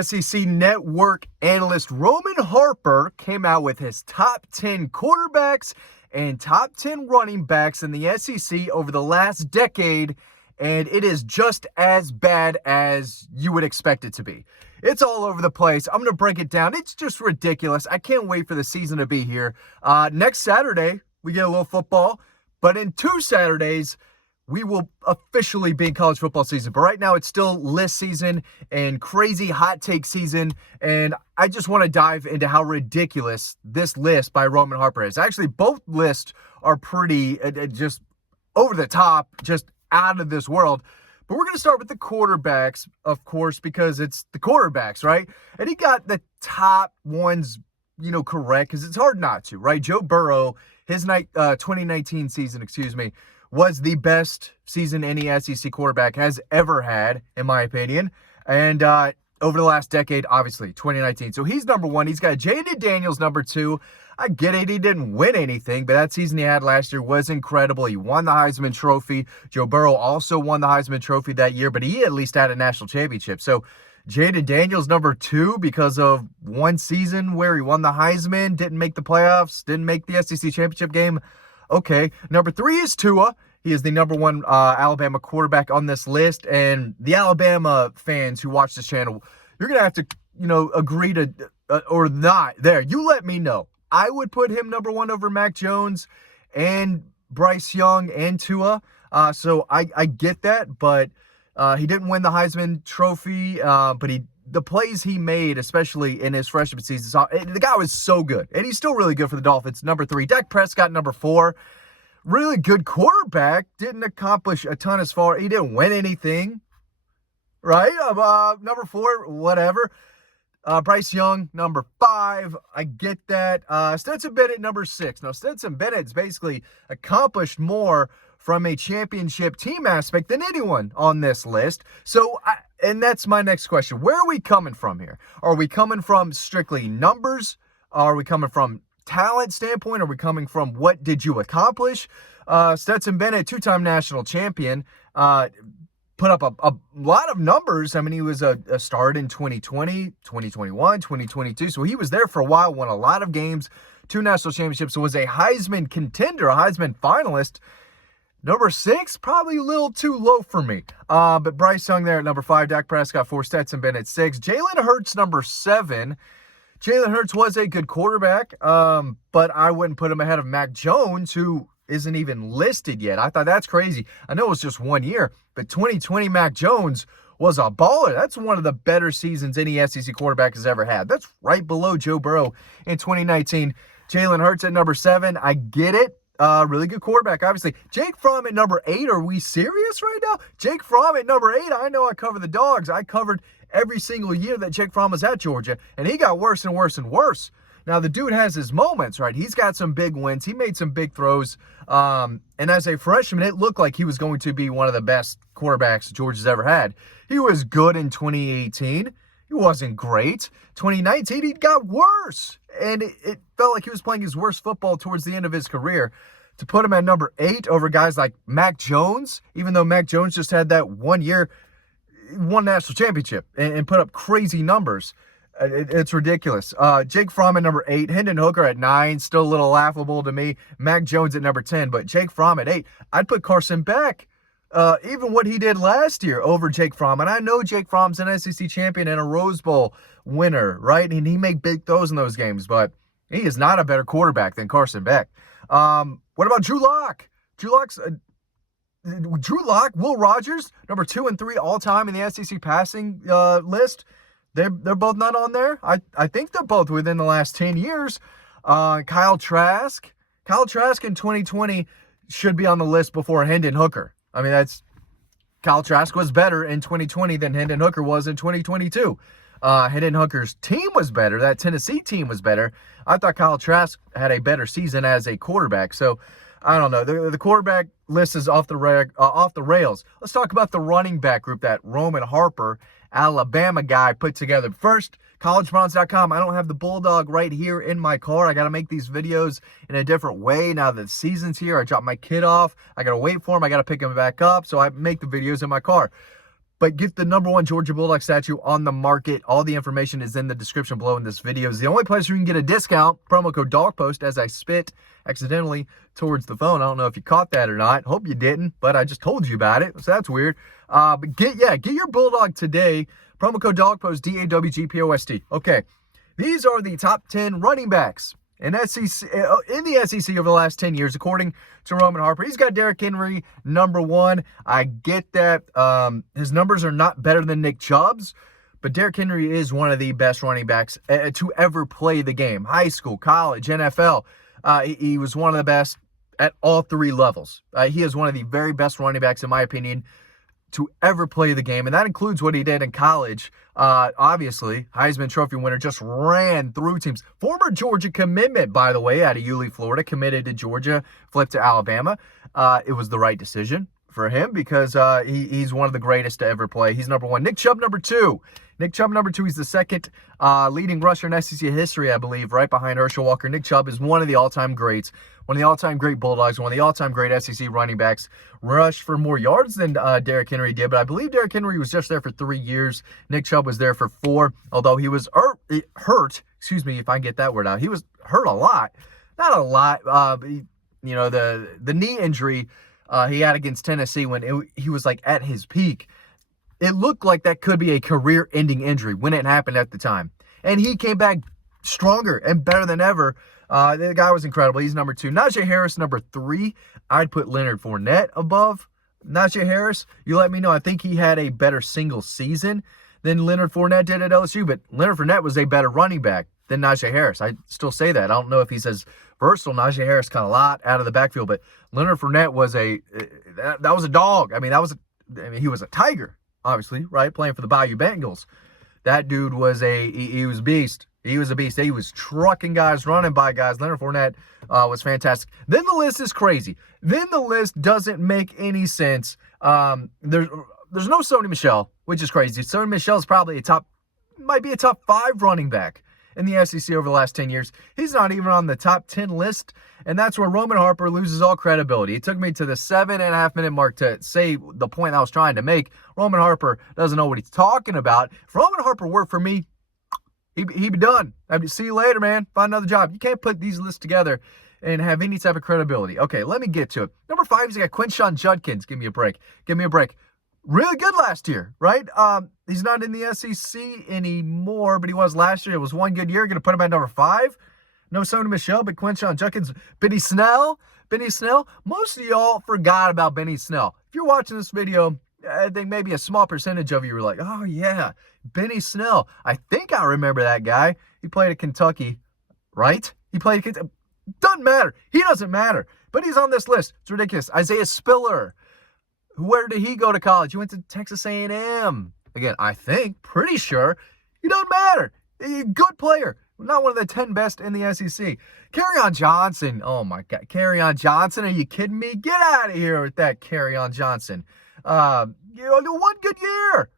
SEC Network analyst Roman Harper came out with his top 10 quarterbacks and top 10 running backs in the SEC over the last decade, and it is just as bad as you would expect it to be. It's all over the place. I'm going to break it down. It's just ridiculous. I can't wait for the season to be here. Next Saturday, we get a little football, but in 2 Saturdays, we will officially be in college football season. But right now, it's still list season and crazy hot take season. And I just want to dive into how ridiculous this list by Roman Harper is. Actually, both lists are pretty just over the top, just out of this world. But we're going to start with the quarterbacks, of course, because it's the quarterbacks, right? And he got the top ones, correct, because it's hard not to, right? Joe Burrow, his 2019 season, was the best season any SEC quarterback has ever had, in my opinion. And over the last decade, obviously, 2019. So he's number one. He's got Jaden Daniels, number two. I get it. He didn't win anything, but that season he had last year was incredible. He won the Heisman Trophy. Joe Burrow also won the Heisman Trophy that year, but he at least had a national championship. So Jaden Daniels, number two, because of one season where he won the Heisman, didn't make the playoffs, didn't make the SEC championship game. Okay, number three is Tua. He is the number one Alabama quarterback on this list. And the Alabama fans who watch this channel, you're going to have to, agree to or not. There, you let me know. I would put him number one over Mac Jones and Bryce Young and Tua. So I get that, but he didn't win the Heisman Trophy. But the plays he made, especially in his freshman season, the guy was so good. And he's still really good for the Dolphins. Number three, Dak Prescott, number four. Really good quarterback. Didn't accomplish a ton as far. He didn't win anything, right? Number four, whatever. Bryce Young, number five. I get that. Stetson Bennett, number six. Now, Stetson Bennett's basically accomplished more from a championship team aspect than anyone on this list. So, and that's my next question. Where are we coming from here? Are we coming from strictly numbers? Are we coming from talent standpoint? Are we coming from what did you accomplish? Stetson Bennett, two-time national champion, put up a lot of numbers. I mean, he was a start in 2020, 2021, 2022. So he was there for a while, won a lot of games, 2 national championships, was a Heisman contender, a Heisman finalist. Number 6, probably a little too low for me. But Bryce Young there at number 5, Dak Prescott 4, Stetson Bennett 6, Jalen Hurts number 7. Jalen Hurts was a good quarterback, but I wouldn't put him ahead of Mac Jones, who isn't even listed yet. I thought that's crazy. I know it was just 1 year, but 2020 Mac Jones was a baller. That's one of the better seasons any SEC quarterback has ever had. That's right below Joe Burrow in 2019. Jalen Hurts at number 7. I get it. Really good quarterback, obviously. Jake Fromm at number 8. Are we serious right now? Jake Fromm at number 8. I know I cover the Dawgs. I covered every single year that Jake Fromm was at Georgia, and he got worse and worse and worse. Now, the dude has his moments, right? He's got some big wins. He made some big throws. And as a freshman, it looked like he was going to be one of the best quarterbacks Georgia's ever had. He was good in 2018. He wasn't great. 2019, he got worse. And it felt like he was playing his worst football towards the end of his career. To put him at number 8 over guys like Mac Jones, even though Mac Jones just had that 1 year, won national championship and put up crazy numbers. It's ridiculous. Jake Fromm at number 8, Hendon Hooker at 9, still a little laughable to me. Mac Jones at number 10, but Jake Fromm at 8. I'd put Carson Beck, even what he did last year, over Jake Fromm. And I know Jake Fromm's an SEC champion and a Rose Bowl winner, right? And he made big throws in those games, but he is not a better quarterback than Carson Beck. What about Drew Lock? Drew Lock, Will Rogers, number 2 and 3 all time in the SEC passing list. They're both not on there. I think they're both within the last 10 years. Kyle Trask in 2020 should be on the list before Hendon Hooker. I mean, Kyle Trask was better in 2020 than Hendon Hooker was in 2022. Hendon Hooker's team was better. That Tennessee team was better. I thought Kyle Trask had a better season as a quarterback. So I don't know. The quarterback list is off the rails. Let's talk about the running back group that Roman Harper, Alabama guy, put together. First, collegebronze.com. I don't have the Bulldog right here in my car. I got to make these videos in a different way now that the season's here. I drop my kid off. I got to wait for him. I got to pick him back up. So I make the videos in my car. but get the #1 Georgia Bulldog statue on the market. All the information is in the description below in this video. It's the only place where you can get a discount. Promo code DawgPost as I spit accidentally towards the phone. I don't know if you caught that or not. Hope you didn't, but I just told you about it, so that's weird. But get your Bulldog today. Promo code DawgPost, DAWGPOST. Okay, these are the top 10 running backs in the SEC over the last 10 years, according to Roman Harper. He's got Derrick Henry #1. I get that his numbers are not better than Nick Chubb's, but Derrick Henry is one of the best running backs to ever play the game. High school, college, NFL. He was one of the best at all three levels. He is one of the very best running backs, in my opinion, to ever play the game, and that includes what he did in college. Obviously, Heisman Trophy winner, just ran through teams. Former Georgia commitment, by the way, out of Yulee, Florida, committed to Georgia, flipped to Alabama. It was the right decision for him because he's one of the greatest to ever play. He's #1. Nick Chubb, #2. Nick Chubb, #2. He's the second leading rusher in SEC history, I believe, right behind Herschel Walker. Nick Chubb is one of the all-time greats, one of the all-time great Bulldogs, one of the all-time great SEC running backs. Rushed for more yards than Derrick Henry did, but I believe Derrick Henry was just there for 3 years. Nick Chubb was there for 4, although he was hurt. Excuse me if I get that word out. He was hurt a lot. Not a lot. The knee injury he had against Tennessee when he was like at his peak. It looked like that could be a career-ending injury when it happened at the time. And he came back stronger and better than ever. The guy was incredible. He's #2. Najee Harris, #3. I'd put Leonard Fournette above Najee Harris. You let me know. I think he had a better single season than Leonard Fournette did at LSU, but Leonard Fournette was a better running back than Najee Harris. I still say that. I don't know if he's as versatile. Najee Harris caught a lot out of the backfield, but Leonard Fournette was that was a dog. I mean, he was a tiger. Obviously, right? Playing for the Bayou Bengals. That dude was he was a beast. He was a beast. He was trucking guys, running by guys. Leonard Fournette was fantastic. Then the list is crazy. Then the list doesn't make any sense. There's no Sony Michel, which is crazy. Sony Michel is probably might be a top 5 running back in the SEC over the last 10 years. He's not even on the top 10 list, and that's where Roman Harper loses all credibility. It took me to the 7.5-minute mark to say the point I was trying to make. Roman Harper doesn't know what he's talking about. If Roman Harper worked for me, he'd be done. I'd see you later, man. Find another job. You can't put these lists together and have any type of credibility. Okay, let me get to it. #5 is got Quinshon Judkins. Give me a break. Really good last year, right? He's not in the SEC anymore, but he was last year. It was one good year. Going to put him at #5. No Sony Michel, but Quinshon Judkins. Benny Snell. Most of y'all forgot about Benny Snell. If you're watching this video, I think maybe a small percentage of you were like, oh, yeah, Benny Snell. I think I remember that guy. He played at Kentucky, right? Doesn't matter. He doesn't matter. But he's on this list. It's ridiculous. Isaiah Spiller. Where did he go to college? He went to Texas A&M. Again, I think, pretty sure. It doesn't matter. Good player. Not one of the 10 best in the SEC. Kerryon Johnson. Oh, my God. Kerryon Johnson. Are you kidding me? Get out of here with that, Kerryon Johnson. One good year.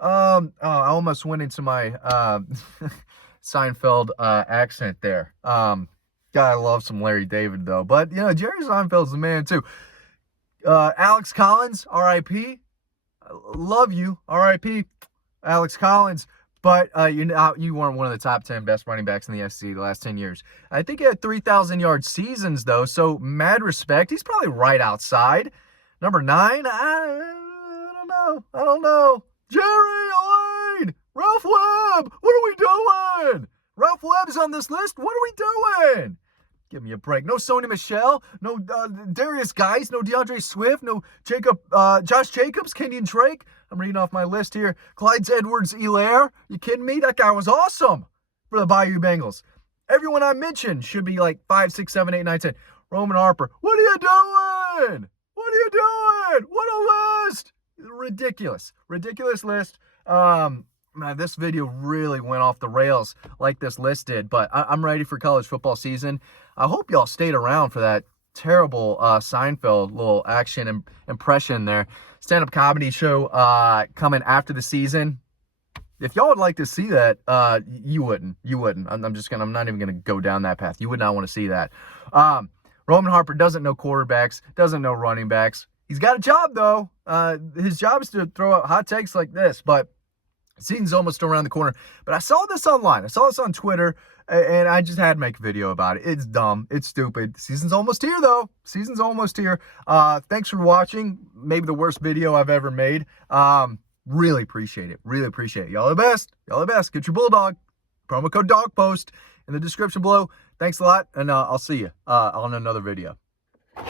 I almost went into my Seinfeld accent there. God, I love some Larry David, though. But, Jerry Seinfeld's the man, too. Alex Collins, R.I.P. Love you, R.I.P. Alex Collins. But you weren't one of the top 10 best running backs in the SEC the last 10 years. I think he had 3,000-yard seasons, though, so mad respect. He's probably right outside. #9, I don't know. Jerry, Elaine, Ralph Webb, what are we doing? Ralph Webb is on this list. What are we doing? Give me a break. No Sony Michel, no Darius Geis, no DeAndre Swift, no Josh Jacobs, Kenyon Drake. I'm reading off my list here. Clyde Edwards-Helaire. You kidding me? That guy was awesome for the Bayou Bengals. Everyone I mentioned should be like 5, 6, 7, 8, 9, 10. Roman Harper. What are you doing? What a list. Ridiculous list. Man, this video really went off the rails like this list did, but I'm ready for college football season. I hope y'all stayed around for that terrible Seinfeld little action and impression there. Stand-up comedy show coming after the season. If y'all would like to see that, you wouldn't. I'm not even gonna go down that path. You would not want to see that. Roman Harper doesn't know quarterbacks, doesn't know running backs. He's got a job, though. His job is to throw out hot takes like this, but season's almost around the corner. But I saw this online. I saw this on Twitter, and I just had to make a video about it. It's dumb. It's stupid. Season's almost here, though. Season's almost here. Thanks for watching. Maybe the worst video I've ever made. Really appreciate it. Really appreciate it. Y'all the best. Y'all the best. Get your Bulldog. Promo code DAWGPOST in the description below. Thanks a lot, and I'll see you on another video.